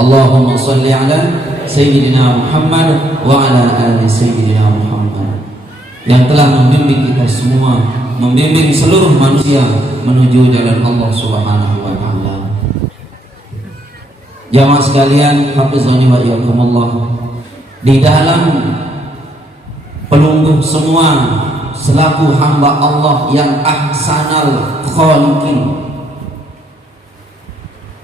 Allahumma sholli ala Sayyidina Muhammad wa ala ali Sayyidina Muhammad, yang telah membimbing kita semua, membimbing seluruh manusia menuju jalan Allah Subhanahu wa ta'ala. Jamaah sekalian, hafizani wa iyyakumullah, di dalam pelungguh semua selaku hamba Allah yang ahsanal khaliqin,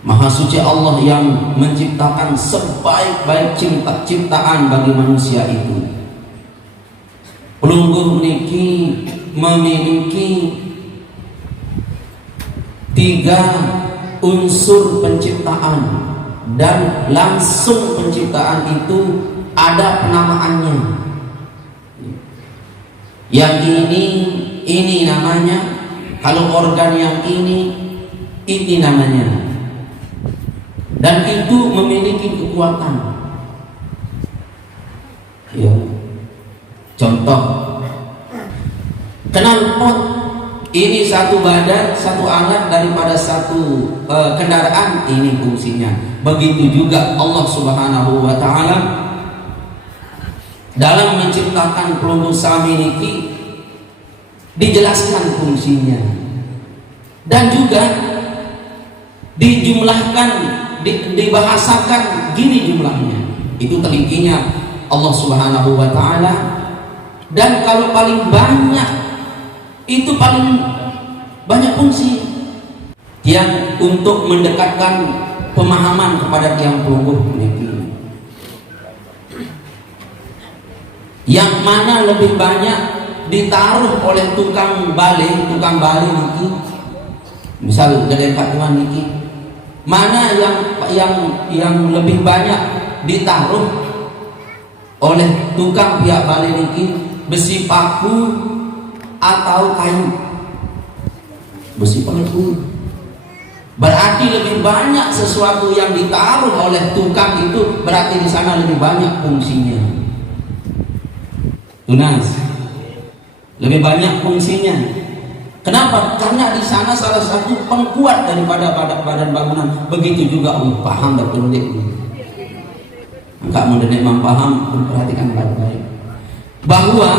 Maha suci Allah yang menciptakan sebaik-baik ciptaan bagi manusia itu. Pelungguh niki memiliki 3 unsur penciptaan, dan langsung penciptaan itu ada penamaannya. Yang ini namanya, kalau organ yang ini namanya. Dan itu memiliki kekuatan. Ya. Contoh, knalpot ini satu badan, satu alat daripada satu kendaraan, ini fungsinya. Begitu juga Allah Subhanahu wa ta'ala dalam menciptakan pelungguh sami niki dijelaskan fungsinya, dan juga dijumlahkan, dibahasakan gini jumlahnya. Itu telinginya Allah Subhanahu wa ta'ala. Dan kalau paling banyak, itu paling banyak fungsi yang untuk mendekatkan pemahaman kepada tiang pelungguh niki. Yang mana lebih banyak ditaruh oleh tukang bale niki, misal gede katuan niki, mana yang lebih banyak ditaruh oleh tukang pihak bale niki, besi paku atau kayu? Besi paku. Berarti lebih banyak sesuatu yang ditaruh oleh tukang itu, berarti di sana lebih banyak fungsinya. Tunas, lebih banyak fungsinya. Kenapa? Karena di sana salah satu pengkuat daripada badan bangunan. Begitu juga paham dan pendidik. Enggak mendenek paham, perhatikan baik-baik. Bahwa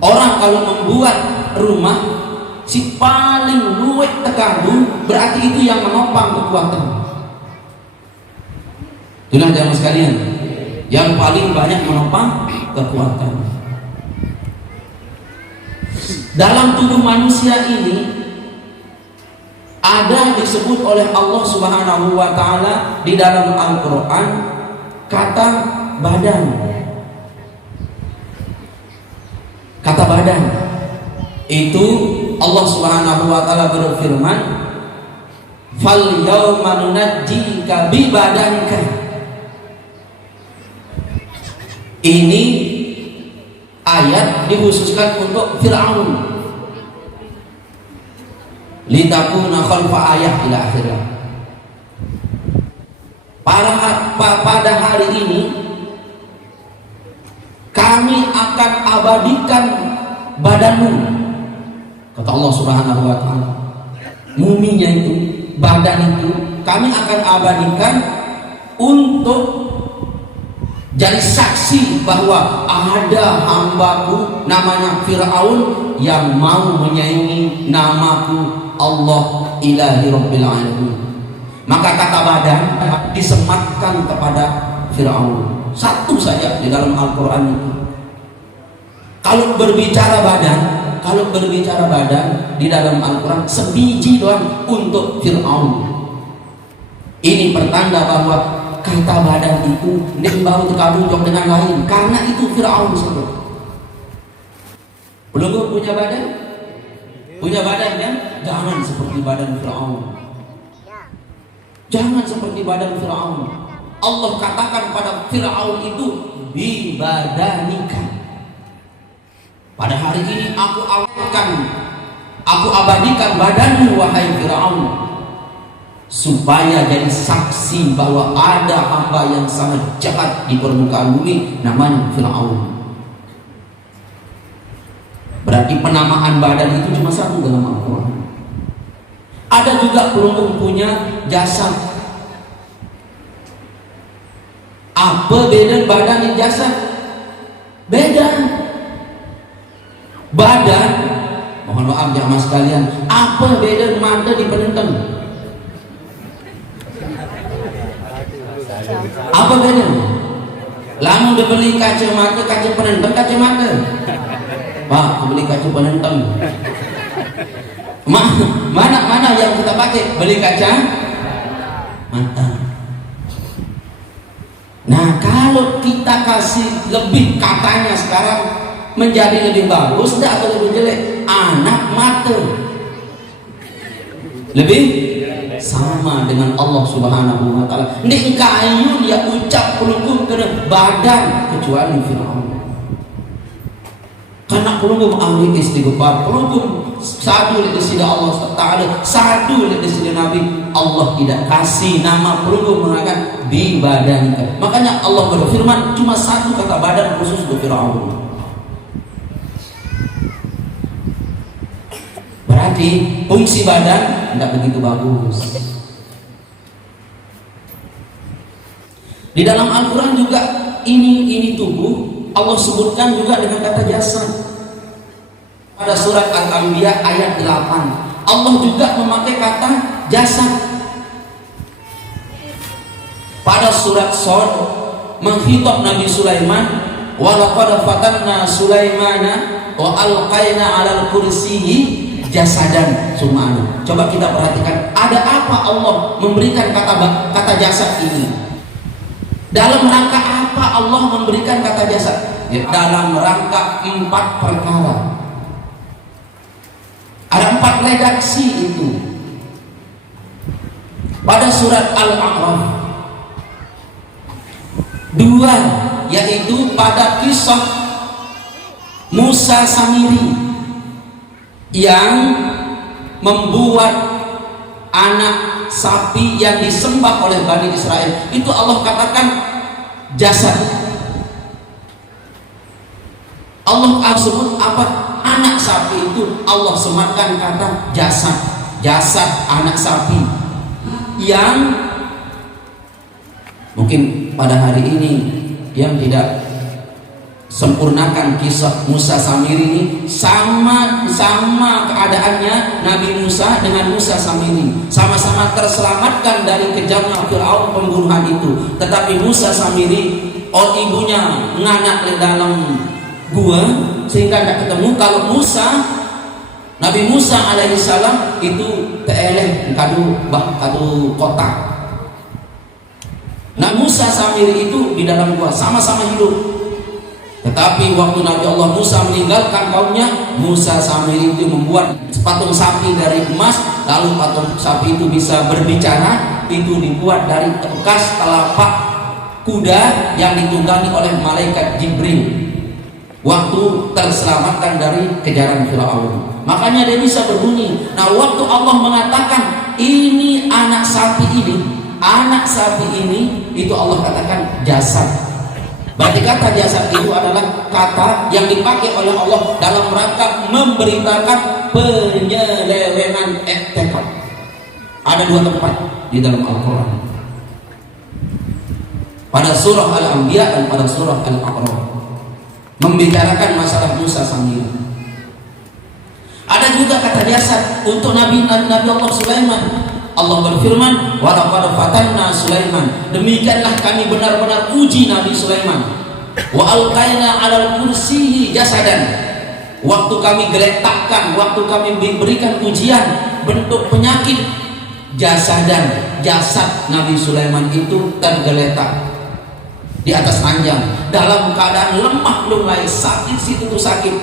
orang kalau membuat rumah, si paling luwek tekadu, berarti itu yang menopang kekuatan. Itulah jamaah sekalian, yang paling banyak menopang kekuatan. Dalam tubuh manusia ini ada disebut oleh Allah Subhanahu wa ta'ala di dalam Al-Quran kata badan. Kata badan itu Allah Subhanahu wa ta'ala berfirman, fal yawma nunajjika bi badanika. Ini ayat dikhususkan untuk Fir'aun, litakuna khalfa ayat ila akhirah. Pada hari ini kami akan abadikan badanmu, kata Allah Subhanahu wa ta'ala. Muminya itu, badan itu kami akan abadikan untuk jadi saksi bahwa ada hambaku namanya Fir'aun yang mau menyaingi namaku Allah ilahi rabbil alamin. Maka kata badan disematkan kepada Fir'aun. Satu saja di dalam Al-Quran itu. Kalau berbicara badan di dalam Al-Quran sebiji doang untuk Fir'aun. Ini pertanda bahwa kata badan itu nimbau terkabung dengan lain, karena itu Fir'aun sebut. Belum punya badan? Punya badan kan? Jangan seperti badan Fir'aun. Jangan seperti badan Fir'aun. Allah katakan pada Fir'aun itu bi badanika. Pada hari ini aku abadikan badanmu wahai Fir'aun, supaya jadi saksi bahwa ada hamba yang sangat jahat di permukaan bumi namanya Fir'aun. Berarti penamaan badan itu cuma satu dalam Al-Quran. Ada juga pelungguh punya jasad. Apa beda badan dan jasad? Beda. Badan, mohon maaf jamaah sekalian, apa beda mata di penenteng? Apa beda? Lamun dia beli kacamata, kaca penenteng, kacamata. Pak, aku beli kaca penenteng. Mana yang kita pakai? Beli kaca mata. Nah, kalau kita kasih lebih katanya sekarang menjadi lebih bagus enggak atau lebih jelek? Anak mata lebih sama dengan Allah Subhanahu wa taala. Nek kayu dia ucap pelungkum kena badan kecuali Firaun. Karena pelungkum ahli istighfar, pelungkum satu di sisi Allah Taala, satu di sisi Nabi. Allah tidak kasih nama pelungkum mengatakan di badan. Makanya Allah berfirman cuma satu kata badan khusus untuk Firaun. Berarti fungsi badan tidak begitu bagus. Di dalam Al-Quran juga ini tubuh Allah sebutkan juga dengan kata jasad. Pada surat Al-Anbiya ayat 8 Allah juga memakai kata jasad. Pada surat Shad menghitab Nabi Sulaiman, wa laqad fatanna Sulaimana wa alqaina 'alal kursiyyi jasadan sumana. Coba kita perhatikan ada apa Allah memberikan kata jasad ini. Dalam rangka apa Allah memberikan kata jasad? Ya, dalam rangka 4 perkara. Ada 4 redaksi itu. Pada surat Al-A'raf 2, yaitu pada kisah Musa Samiri yang membuat anak sapi yang disembah oleh Bani Israel. Itu Allah katakan jasad. Allah sebut apa? Anak sapi itu Allah sematkan kata jasad. Jasad anak sapi yang mungkin pada hari ini yang tidak sempurnakan kisah Musa Samiri ini sama keadaannya Nabi Musa dengan Musa Samiri, sama-sama terselamatkan dari kejamnya Firaun pembunuhan itu. Tetapi Musa Samiri ibunya nganak di dalam gua sehingga tidak ketemu. Kalau Nabi Musa alaihissalam itu teeleh kadu kotak. Nah Musa Samiri itu di dalam gua sama-sama hidup. Tetapi waktu Nabi Allah Musa meninggalkan kaumnya, Musa Samiri itu membuat patung sapi dari emas, lalu patung sapi itu bisa berbicara. Itu dibuat dari bekas telapak kuda yang ditunggangi oleh malaikat Jibril waktu terselamatkan dari kejaran Firaun. Makanya dia bisa berbunyi. Nah waktu Allah mengatakan ini anak sapi ini, itu Allah katakan jasad. Berarti kata jasad itu adalah kata yang dipakai oleh Allah dalam rangka memberitakan penyelewengan tekad. Ada 2 tempat di dalam Al-Quran, pada surah Al-Anbiya dan pada surah Al-A'raf, membicarakan masalah Musa Samiri. Ada juga kata jasad untuk Nabi Allah Sulaiman. Allah berfirman, wa laqad fatanna Sulaiman, demikianlah kami benar-benar uji Nabi Sulaiman. Wa alqaina 'alal kursiyyi jasadan, waktu kami geletakkan, waktu kami berikan ujian bentuk penyakit jasadan, jasad Nabi Sulaiman itu tergeletak di atas ranjang dalam keadaan lemah lunglai, sakit situ sakit.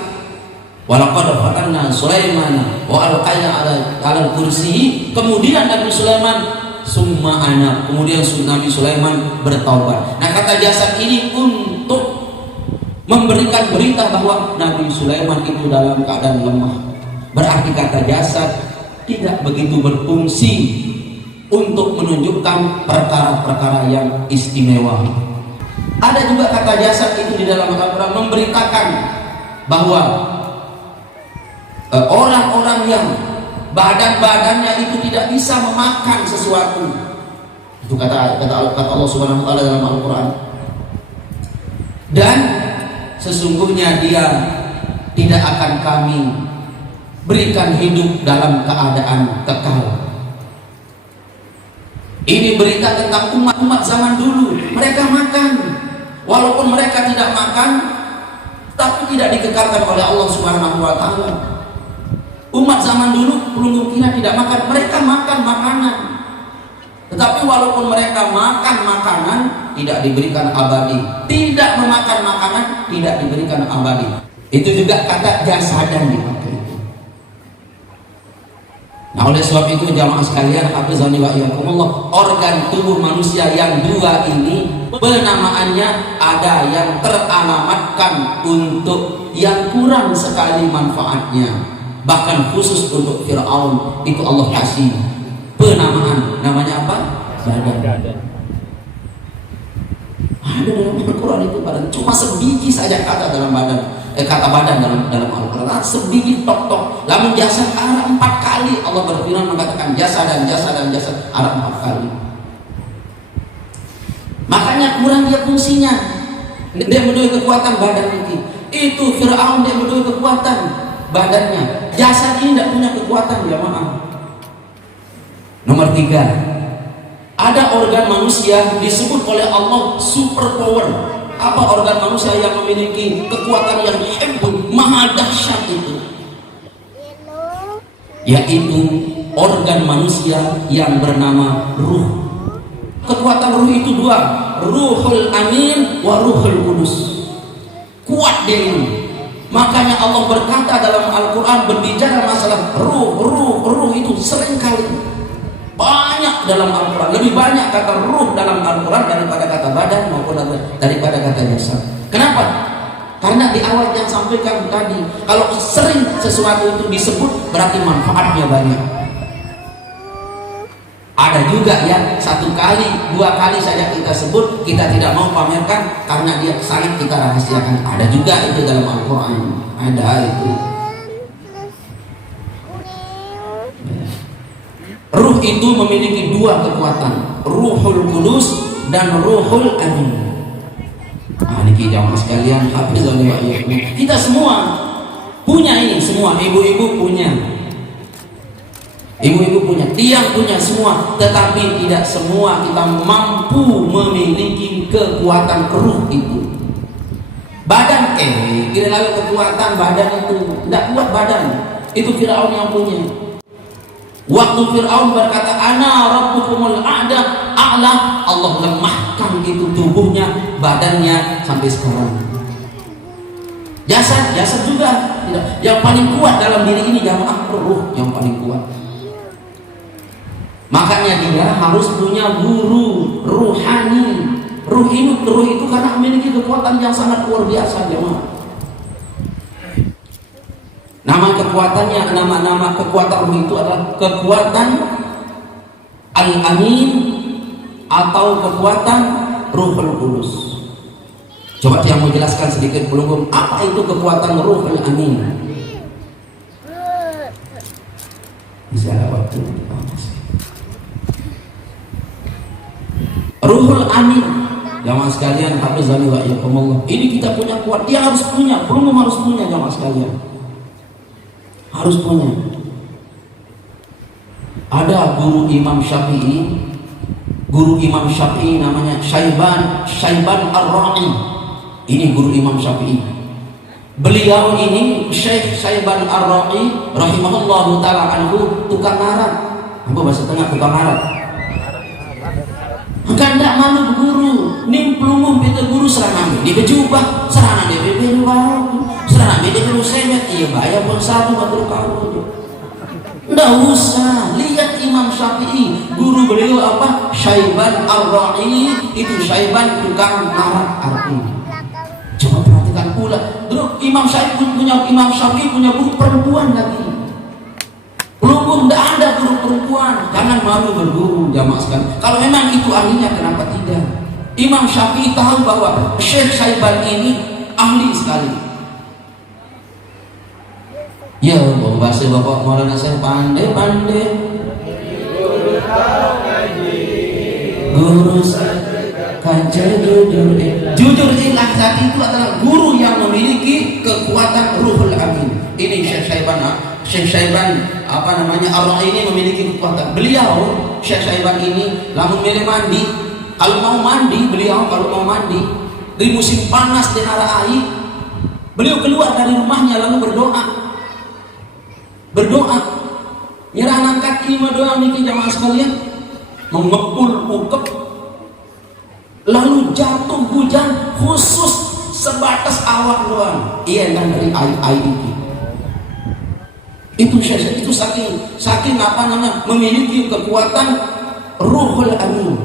Walaqad fatanna Sulaiman wa alqaina 'alal kursiyyi, kemudian Nabi Sulaiman summa ana, kemudian Nabi Sulaiman bertaubat. Nah kata jasad ini untuk memberikan berita bahwa Nabi Sulaiman itu dalam keadaan lemah. Berarti kata jasad tidak begitu berfungsi untuk menunjukkan perkara-perkara yang istimewa. Ada juga kata jasad itu di dalam Al-Quran memberitakan bahwa orang-orang yang badan-badannya itu tidak bisa memakan sesuatu. Itu kata Allah Subhanahu wa taala dalam Al-Quran. Dan sesungguhnya dia tidak akan kami berikan hidup dalam keadaan kekal. Ini berita tentang umat-umat zaman dulu. Mereka makan, walaupun mereka tidak makan, tapi tidak dikekalkan oleh Allah Subhanahu wa Ta'ala. Umat zaman dulu belum kira tidak makan, mereka makan makanan. Tetapi walaupun mereka makan makanan, tidak diberikan abadi. Tidak memakan makanan, tidak diberikan abadi. Itu juga kata jasadan dipakai. Nah, oleh sebab itu jamaah sekalian, hafizani wa iyyakumullah, organ tubuh manusia yang dua ini penamaannya ada yang teralamatkan untuk yang kurang sekali manfaatnya. Bahkan khusus untuk Fir'aun itu Allah kasih penamaan, namanya apa? Badan. Ada dalam Al-Quran itu badan, cuma sebiji saja kata dalam badan. Kata badan dalam Al-Quran sebiji tok. Lamun jasad ada 4 kali Allah berfirman mengatakan jasad dan ada 4 kali. Makanya kurang dia fungsinya. Dia memiliki kekuatan badan ini. Itu Fir'aun dia memiliki kekuatan badannya. Jasad ini tidak punya kekuatan, jamaah. Nomor 3, ada organ manusia disebut oleh Allah super power. Apa organ manusia yang memiliki kekuatan yang hebat, maha dahsyat itu? Yaitu organ manusia yang bernama ruh. Kekuatan ruh itu 2, ruhul amin wa ruhul kudus. Kuat dia ini. Makanya Allah berkata dalam Al-Quran berbicara masalah ruh itu seringkali. Banyak dalam Al-Quran, lebih banyak kata ruh dalam Al-Quran daripada kata badan maupun daripada kata jasad. Kenapa? Karena di awal yang sampaikan tadi, kalau sering sesuatu itu disebut berarti manfaatnya banyak. Ada juga yang 1 kali, 2 kali saja kita sebut, kita tidak mau pamerkan karena dia sangat kita rahasiakan. Ada juga itu dalam Al-Quran, ada itu. Ruh itu memiliki 2 kekuatan, ruhul kudus dan ruhul amin. Nah, ini jamaah sekalian, kita semua punya ini, semua ibu-ibu punya, tiang punya semua, tetapi tidak semua kita mampu memiliki kekuatan ruh itu. Badan kira lalu kekuatan badan itu tidak kuat badan, itu Fir'aun yang punya. Waktu Fir'aun berkata ana rabbukumul a'la, Allah lemahkan itu tubuhnya, badannya sampai sekarang. Jasad juga tidak. Yang paling kuat dalam diri ini jamaah ruh yang paling kuat. Makanya dia harus punya guru ruhani. Ruh itu karena memiliki kekuatan yang sangat luar biasa jamaah. Nama kekuatan ruh itu adalah kekuatan Al-Amin atau kekuatan Ruhul Kudus. Coba yang mau jelaskan sedikit belum apa itu kekuatan Ruhul Amin? Bisa waktu Ruhul Amin, jamaah sekalian, hafizani wa iyyakumullah. Ini kita punya kuat, dia harus punya, belum harus punya jamaah sekalian. Harus punya. Ada guru Imam Syafi'i namanya Syaiban Ar-Ra'i. Ini guru Imam Syafi'i. Beliau ini Syekh Syaiban Ar-Ra'i rahimahullahu taala anhu tukang ngarat. Apa bahasa tengah tukang ngarat? Kan tidak malu guru, nimplungum itu guru serangan di bejubah, serangan di bejubah, serangan di semet, iya bayar pun satu baru kau. Tidak usah, lihat Imam Syafi'i, guru beliau apa? Syaiban Ar-Ra'i, itu Syaiban tukang ngarat artinya. Coba perhatikan pula, dulu Imam Syafi'i punya guru perempuan lagi. Belum tidak ada guru perempuan, jangan malu berguru jamaah sekalian. Kalau memang itu ahlinya, kenapa tidak? Imam Syafi'i tahu bahwa Syekh Syaiban ini ahli sekali. Ya Allah, bahasa Bapak Maulana saya pandai-pandai. Guru kaca jujur Jujur ilah tadi itu adalah guru yang memiliki kekuatan ruhul amin. Ini Syekh Syaiban Ar-Ra'i ini memiliki kekuatan. Beliau Syekh Syaiban ini lamun milih mandi, kalau mau mandi di musim panas di nara air, beliau keluar dari rumahnya lalu berdoa nyerang kaki doang niki jamaah sekalian, mengepul ukep, lalu jatuh hujan khusus sebatas awak doang, iya dan dari air itu saking memiliki kekuatan ruhul amin,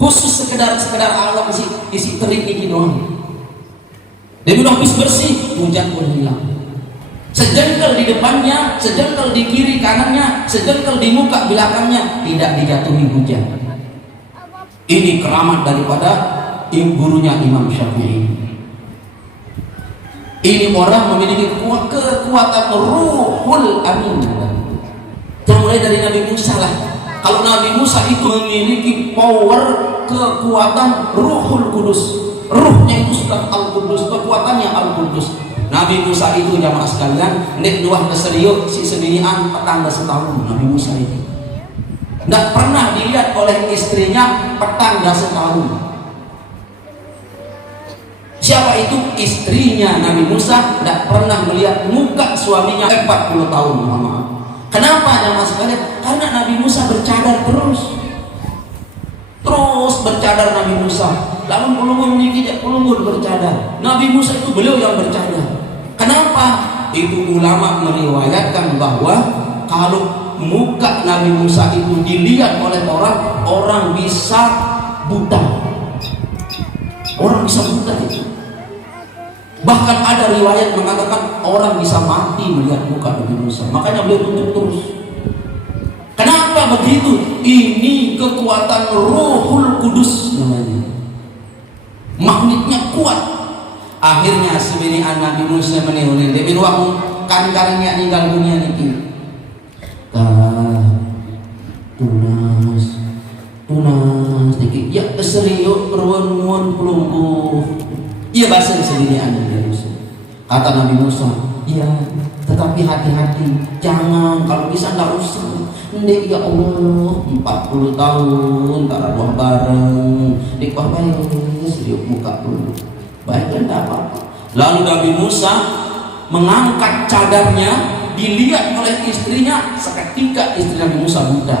khusus sekedar awak isi terik ini doang. Dia udah habis bersih, hujan pun hilang. Sejengkal di depannya, sejengkal di kiri kanannya, sejengkal di muka belakangnya, tidak dijatuhi hujan. Ini keramat daripada gurunya Imam Syafi'i. Ini orang memiliki kekuatan ruhul amin. Mulai dari Nabi Musa lah. Kalau Nabi Musa itu memiliki power, kekuatan ruhul kudus, ruhnya itu sudah al-kudus, kekuatannya al-kudus. Nabi Musa itu jamaah sekalian, nek dua keseriuk si sebinian petangga setahun. Nabi Musa itu tidak pernah dilihat oleh istrinya petangga setahun. Siapa itu? Istrinya Nabi Musa tidak pernah melihat muka suaminya 40 tahun. Kenapa jamaah sekalian? Karena Nabi Musa bercadar terus bercadar Nabi Musa. Lalu pulungun bercadar. Nabi Musa itu beliau yang bercadar. Kenapa? Itu ulama meriwayatkan bahwa kalau muka Nabi Musa itu dilihat oleh orang bisa buta. Orang bisa buta itu. Bahkan ada riwayat mengatakan orang bisa mati melihat muka Nabi Musa. Makanya beliau tutup terus. Kenapa begitu? Ini kekuatan Ruhul Kudus namanya. Magnetnya kuat. Akhirnya sebinian Nabi Musa menihulin. Dia bilang kan-kannya tinggal dunia niki. Tunas niki. Ya serius ruan pelumpuh. Iya bahasa sebinian Nabi Musa. Kata Nabi Musa, iya, tetapi hati-hati, jangan, kalau bisa nggak usah. Nek ya Allah, 40 tahun tak buah bareng, nek baik serius muka dulu, baik kan tak apa. Lalu Nabi Musa mengangkat cadarnya, dilihat oleh istrinya, seketika istri Nabi Musa buta.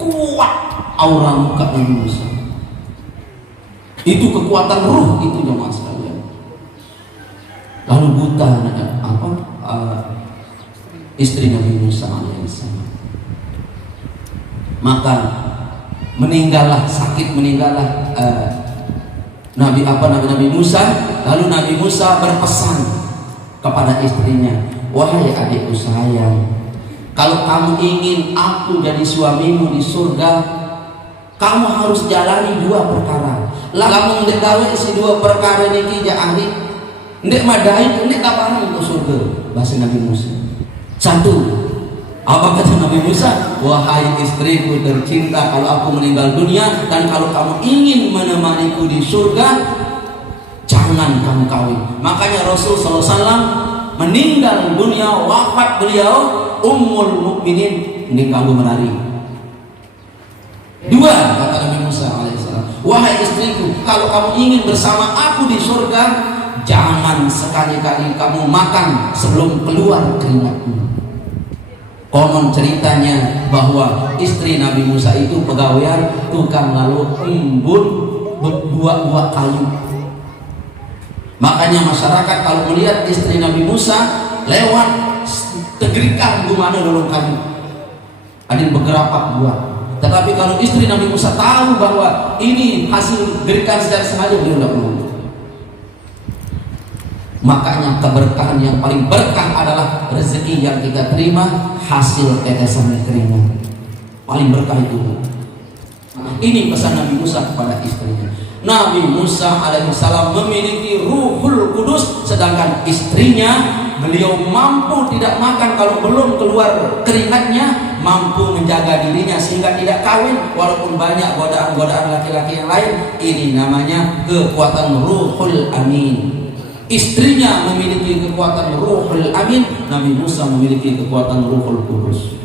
Kuat aura muka Nabi Musa. Itu kekuatan ruh itu jemaah sekalian. Lalu buta istri Nabi Musa alaihissalam. Maka meninggallah Nabi Musa. Lalu Nabi Musa berpesan kepada istrinya, wahai adikku sayang, kalau kamu ingin aku jadi suamimu di surga, kamu harus jalani dua perkara. Lamun ndek gawe si dua perkara niki ja ahli, ndek madai ndek kapan untuk surga. Bahasa Nabi Musa. Satu, apa kata Nabi Musa? Wahai istriku tercinta, kalau aku meninggal dunia dan kalau kamu ingin menemaniku di surga, jangan kamu kawin. Makanya Rasul SAW meninggal dunia, wafat beliau Ummul Mukminin meninggal menari. Dua, kata Nabi Musa alaihissalam, wahai istriku, kalau kamu ingin bersama aku di surga, jangan sekali-kali kamu makan sebelum keluar keringatmu. Konon ceritanya bahwa istri Nabi Musa itu pegawaian tukang lalu embun buah-buah kayu. Makanya masyarakat kalau melihat istri Nabi Musa lewat tegerikan gimana lulung kayu, ada beberapa buah. Tetapi kalau istri Nabi Musa tahu bahwa ini hasil gerikan secara sengaja, beliau tidak perlu. Makanya keberkahan yang paling berkah adalah rezeki yang kita terima hasil tetesan keringat. Paling berkah itu. Ini pesan Nabi Musa kepada istrinya. Nabi Musa alaihissalam memiliki Ruhul Kudus, sedangkan istrinya beliau mampu tidak makan kalau belum keluar keringatnya, mampu menjaga dirinya sehingga tidak kawin walaupun banyak godaan-godaan laki-laki yang lain. Ini namanya kekuatan ruhul amin. Istrinya memiliki kekuatan ruhul amin, Nabi Musa memiliki kekuatan ruhul kudus.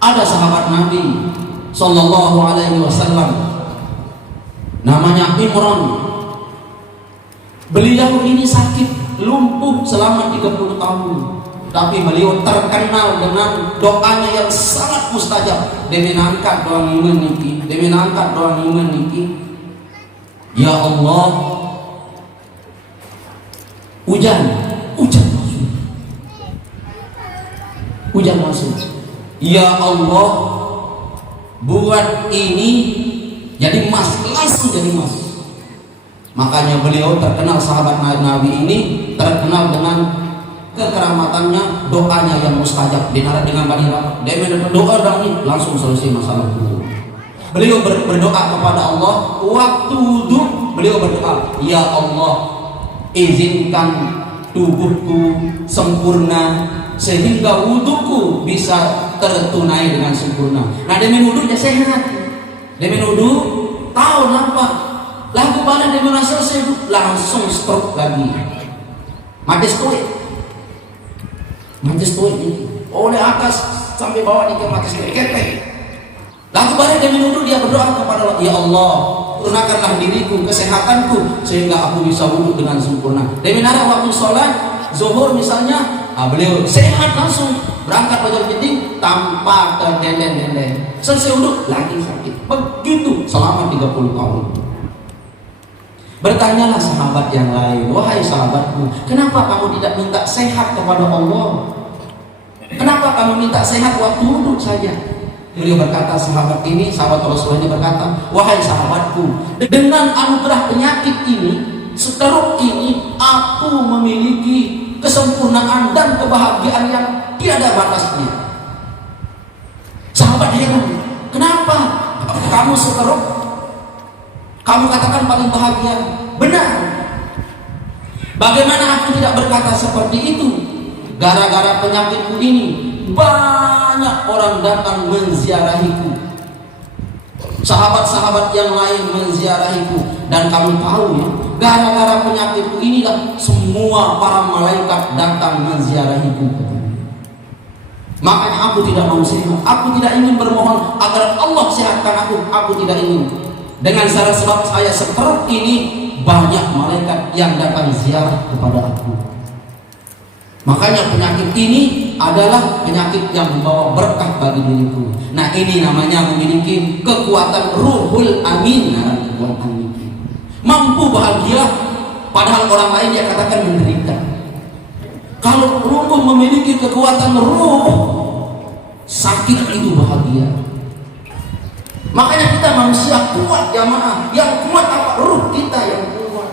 Ada sahabat Nabi sallallahu alaihi wasallam namanya Imran. Beliau ini sakit, lumpuh selama 30 tahun. Tapi beliau terkenal dengan doanya yang sangat mustajab. Dia menangkat doa iman niki, Ya Allah, hujan masuk. Ya Allah, buat ini jadi emas, langsung jadi emas. Makanya beliau terkenal, sahabat Nabi ini terkenal dengan kekeramatannya, doanya yang mustajab. Dinarat dengan badira, dia berdoa dan langsung selesai masalah itu. Beliau berdoa kepada Allah waktu wudhu. Beliau berdoa, Ya Allah, izinkan tubuhku sempurna sehingga wudhuku bisa tertunai dengan sempurna. Nah, dia wudhunya sehat, dia wudhu tahu apa lagu badan dia merasa selesai, langsung stroke lagi, mati stoik oleh atas sampai bawah dia mati stoik ketek. Lagu badan dia menuduh, dia berdoa kepada Allah, Ya Allah, gunakanlah diriku, kesehatanku sehingga aku bisa wudhu dengan sempurna. Dia menara waktu sholat zuhur misalnya, beliau sehat langsung berangkat belajar jeding tanpa terdenden-denden. Selesai wudhu lagi sakit. Begitu selama 30 tahun. Bertanyalah sahabat yang lain, wahai sahabatku, kenapa kamu tidak minta sehat kepada Allah? Kenapa kamu minta sehat waktu wudhu saja? Beliau berkata, sahabat Rasulullah ini berkata, wahai sahabatku, dengan anugerah penyakit ini, stroke ini, aku memiliki kesempurnaan dan kebahagiaan yang tidak ada batasnya. Sahabat heran, kenapa kamu stroke? Kamu katakan paling bahagia. Benar. Bagaimana aku tidak berkata seperti itu? Gara-gara penyakitku ini, banyak orang datang menziarahiku. Sahabat-sahabat yang lain menziarahiku. Dan kamu tahu ya, gara-gara penyakitku inilah semua para malaikat datang menziarahiku. Makanya aku tidak mau sehat. Aku tidak ingin bermohon agar Allah sehatkan aku. Aku tidak ingin. Dengan sebab saya stroke ini, banyak malaikat yang datang ziarah kepada aku. Makanya penyakit ini adalah penyakit yang membawa berkah bagi diriku. Nah, ini namanya memiliki kekuatan ruhul amin. Mampu bahagia, padahal orang lain dia katakan menderita. Kalau ruh memiliki kekuatan ruh, sakit itu bahagia. Makanya kita manusia kuat jamaah. Yang kuat apa? Ruh kita yang kuat.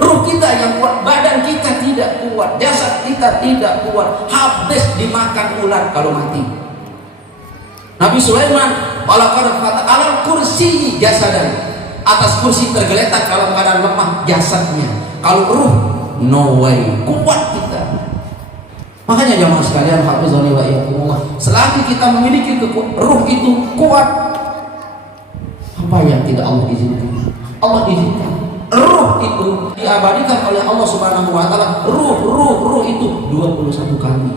Ruh kita yang kuat. Badan kita tidak kuat. Jasad kita tidak kuat. Habis dimakan ular kalau mati. Nabi Sulaiman walaqad fata ala kursi jasadan. Atas kursi tergeletak dalam keadaan lemah jasadnya. Kalau ruh, no way. Kuat kita. Makanya jamaah sekalian, hafizani wa iyyakumullah, selagi kita memiliki ruh itu kuat, apa yang tidak Allah izinkan? Allah izinkan. Ruh itu diabadikan oleh Allah Subhanahu wa taala. Ruh itu 21 kali.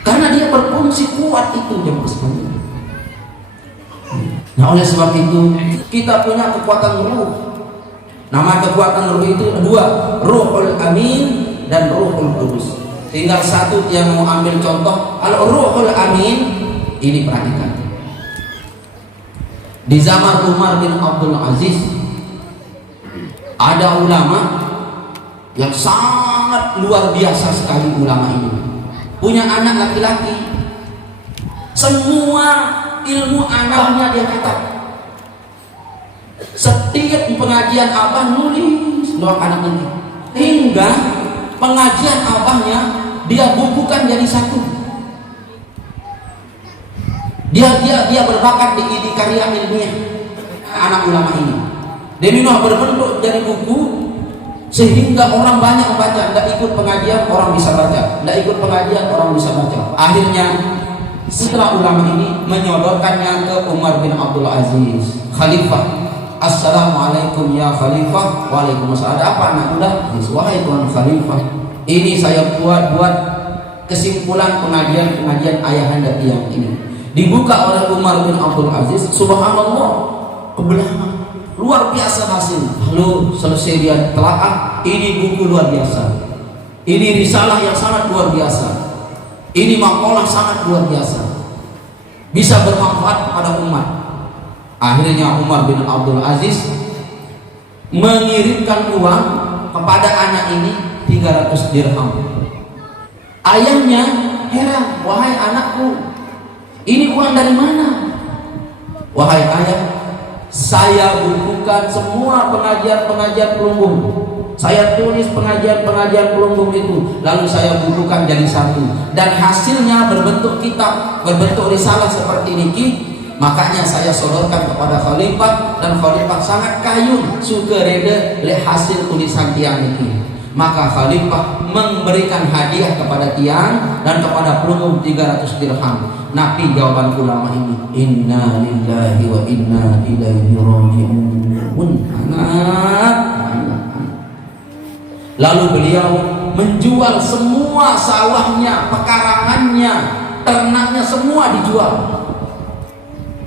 Karena dia berfungsi kuat itu jamaah sekalian. Nah, oleh sebab itu kita punya kekuatan ruh. Nama kekuatan ruh itu dua, Ruhul Amin dan Ruhul Kudus. Tinggal satu yang mau ambil contoh. Kalau Ruhul Amin ini perhatikan. Di zaman Umar bin Abdul Aziz ada ulama yang sangat luar biasa sekali. Ulama ini punya anak laki-laki. Semua ilmu anaknya dia catat. Setiap pengajian abah nulis doa anak ini, hingga pengajian abahnya dia bukukan jadi satu. Dia berbakat di karya ilmiah anak ulama ini. Dia minum berbentuk jadi buku, sehingga orang banyak membaca. Tidak ikut pengajian orang bisa baca, tidak ikut pengajian orang bisa baca. Akhirnya setelah ulama ini menyodorkannya ke Umar bin Abdul Aziz, Khalifah. Assalamualaikum ya Khalifah. Waalaikumsalam. Ada apa anak muda? Wahai Tuan Khalifah, ini saya buat kesimpulan pengajian ayahanda tiang ini. Dibuka oleh Umar bin Abdul Aziz. Subhanallah, kebelahan luar biasa hasil. Lalu selesai dia telaah, ini buku luar biasa, ini risalah yang sangat luar biasa, ini makalah sangat luar biasa, bisa bermanfaat kepada umat. Akhirnya Umar bin Abdul Aziz mengirimkan uang kepada anak ini 300 dirham. Ayahnya heran, wahai anakku, ini uang dari mana? Wahai ayah, saya bukukan semua pengajian Plumbung. Saya tulis pengajian Plumbung itu, lalu saya bukukan jadi satu, dan hasilnya berbentuk kitab, berbentuk risalah seperti ini. Makanya saya sodorkan kepada Khalifah, dan Khalifah sangat kayun suka reda oleh hasil tulisan tiang ini. Maka Khalifah memberikan hadiah kepada tiang dan kepada Plumbung 300 dirham. Nabi jawaban ulama ini, inna lillahi wa inna ilaihi raji'un. Lalu beliau menjual semua sawahnya, pekarangannya, ternaknya, semua dijual.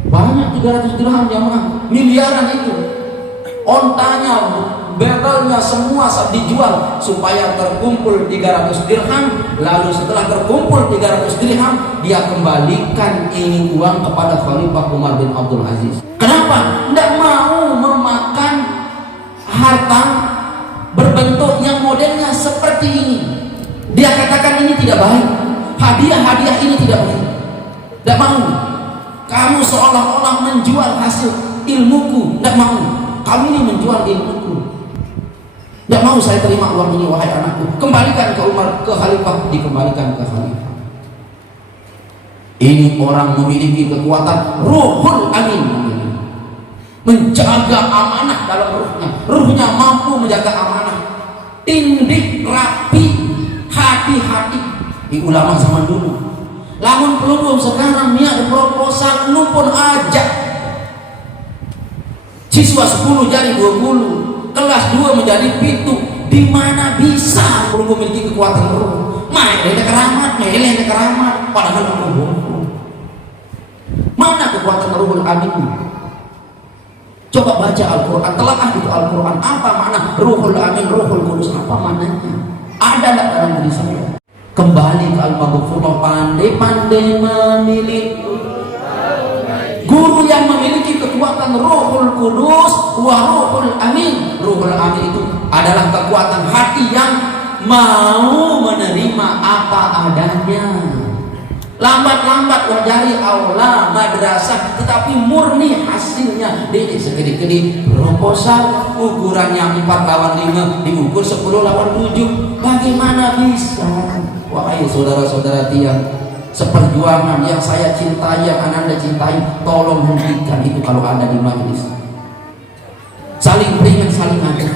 Banyak 300 dirham jamaah, miliaran itu. Ontanya, betelnya semua dijual supaya terkumpul 300 dirham. Lalu setelah terkumpul 300 dirham, dia kembalikan ini uang kepada Khalifah Umar bin Abdul Aziz. Kenapa? Tidak mau memakan harta berbentuk yang modelnya seperti ini. Dia katakan ini tidak baik, hadiah ini tidak baik. Tidak mau. Kamu seolah-olah menjual hasil ilmuku. Tidak mau. Kamu ini menjual ilmuku. Tidak mau saya terima uang ini, wahai anakku. Kembalikan ke Umar, ke Khalifah. Dikembalikan ke Khalifah. Ini orang memiliki kekuatan Ruhul Amin, menjaga amanah dalam ruhnya. Ruhnya mampu menjaga amanah, tindik, rapi, hati-hati. Di ulama zaman dulu. Lamun Plumbung sekarang niat proposal lu pun ajak siswa 10 jadi 20, kelas 2 menjadi pitu. Di mana bisa Plumbung memiliki kekuatan ruh? Main lele keramat, padahal Plumbung. Mana kekuatan Ruhul Amin? Coba baca Al-Quran, telaah itu Al-Quran. Apa makna Ruhul Amin, Ruhul Kudus? Apa maknanya? Ada tak dalam diri saya? Kembali ke Al-Maghfurah, pandai-pandai memilih guru yang memiliki kekuatan Ruhul Kudus wa Ruhul Amin. Ruhul Amin itu adalah kekuatan hati yang mau menerima apa adanya. Lambat-lambat wajari aula madrasah, tetapi murni hasilnya dia segede-gede proposal ukurannya 4/5 diukur 10/7. Bagaimana bisa? Wahai saudara-saudara tiang seperjuangan yang saya cintai, yang Anda cintai, tolong hentikan itu kalau ada di majelis. Saling beringat, saling ada.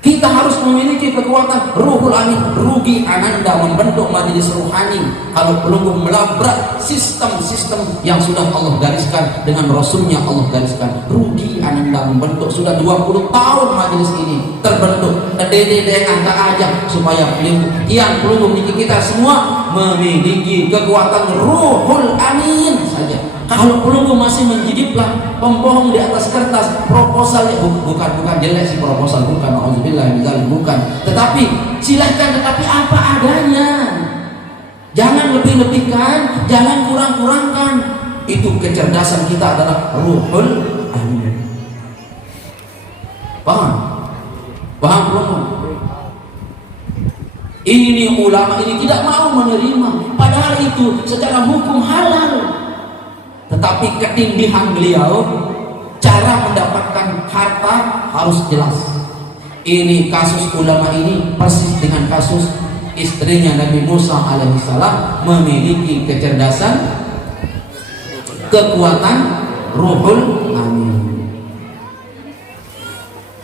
Kita harus memiliki kekuatan Ruhul Amin. Rugi Ananda membentuk majelis ruhani kalau belum melabrak sistem-sistem yang sudah Allah gariskan dengan Rasulnya Allah gariskan. Rugi Ananda membentuk, sudah 20 tahun majelis ini terbentuk. Dede angka aja supaya yang belum memiliki, kita semua memiliki kekuatan Ruhul Amin saja. Kalau belum masih menjidiplah pembohong di atas kertas, proposalnya bukan jelek sih proposal, bukan, auzubillah bukan, tetapi silahkan, tetapi apa adanya. Jangan lebih-lebihkan, jangan kurang-kurangkan. Itu kecerdasan kita adalah Ruhul Amin. Paham? Paham belum? Ini ulama ini tidak mau menerima, padahal itu secara hukum halal. Tetapi ketindihan beliau, cara mendapatkan harta harus jelas. Ini kasus ulama ini persis dengan kasus istrinya Nabi Musa alaihissalam, memiliki kecerdasan, kekuatan Ruhul Amin.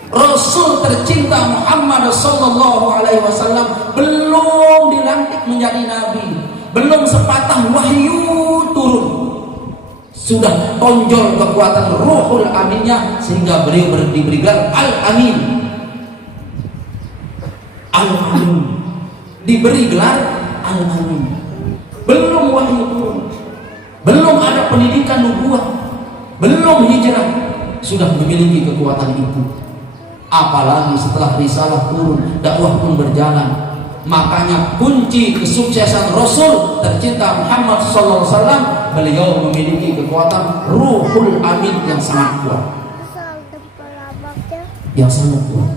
Rasul tercinta Muhammad sallallahu alaihi wasallam belum dilantik menjadi nabi, belum sepatah wahyu turun, sudah tonjol kekuatan Ruhul Aminnya sehingga beliau diberi gelar Al-Amin. Al-Amin, diberi gelar Al-Amin. Belum wahyu turun, belum ada pendidikan nubuah, belum hijrah, sudah memiliki kekuatan itu. Apalagi setelah risalah turun, dakwah pun berjalan. Makanya kunci kesuksesan Rasul tercinta Muhammad SAW, beliau memiliki kekuatan Ruhul Amin yang sangat kuat, yang sangat kuat.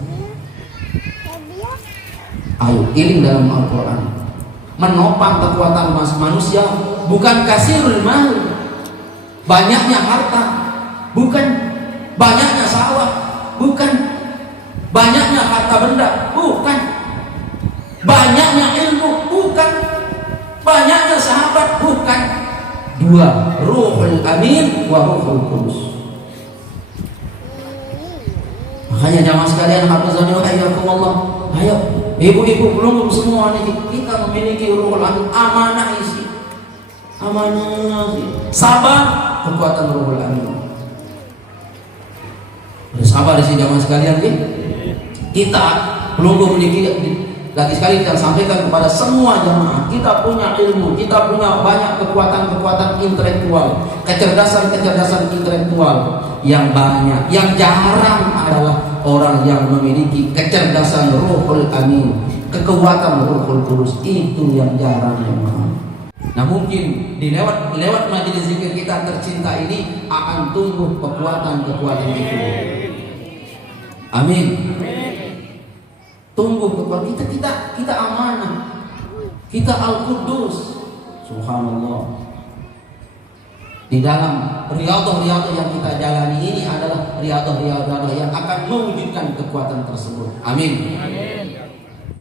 Ayo iling dalam Al-Quran. Menopang kekuatan manusia bukan kasirul mal, banyaknya harta, bukan banyaknya sawah, bukan banyaknya harta benda, bukan banyaknya ilmu, bukan banyaknya sahabat, bukan. Dua, Ruhul Amin wa Ruhul Qudus. Makanya jamaah sekalian, hafizani wa iyyakumullah, ayo ibu-ibu belum semua nih, kita memiliki Ruhul Amin, amanah isi, amanah isi. Sabar, kekuatan Ruhul Amin. Bersabar di sini jamaah sekalian, kita belum memiliki. Lagi sekali kita sampaikan kepada semua jamaah, kita punya ilmu, kita punya banyak kekuatan-kekuatan intelektual, kecerdasan-kecerdasan intelektual yang banyak. Yang jarang adalah orang yang memiliki kecerdasan Ruhul Amin, kekuatan Ruhul Qudus, itu yang jarang jamaah. Nah mungkin di lewat majelis zikir kita tercinta ini akan tumbuh kekuatan-kekuatan itu. Amin. Tumbuh kekuatan kita amanah, kita Al-Qudus. Subhanallah. Di dalam riyadhah yang kita jalani ini adalah riyadhah yang akan mewujudkan kekuatan tersebut. Amin.